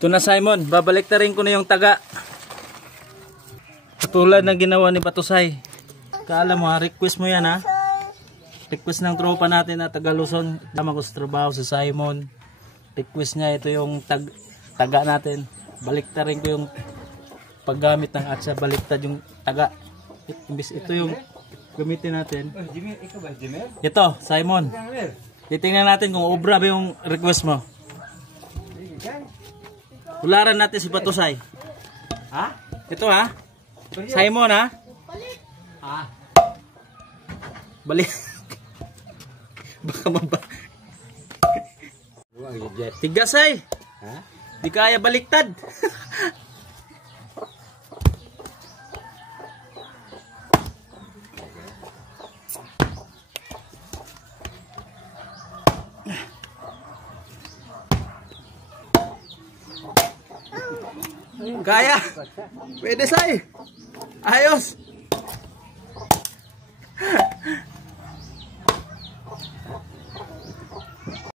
Ito na Simon, babalik na rin ko na yung taga. Tulad ng ginawa ni Batusay. Kaalam mo ha, request mo yan ha. Request ng tropa natin na taga Luzon. Tama ko sa trabaho si Simon. Request niya ito yung taga natin. Baliktad rin ko yung paggamit ng atsa. Baliktad yung taga. Ito yung gamitin natin. Ito, Simon. Titingnan natin kung obra ba yung request mo. Ularan natin si Batusay. Ha? Ito ha? Simon ha? Ha? Balik. Baka maba. Tigas ay. Ha? Di kaya baliktad. Kaya. Pwede say. Ayos.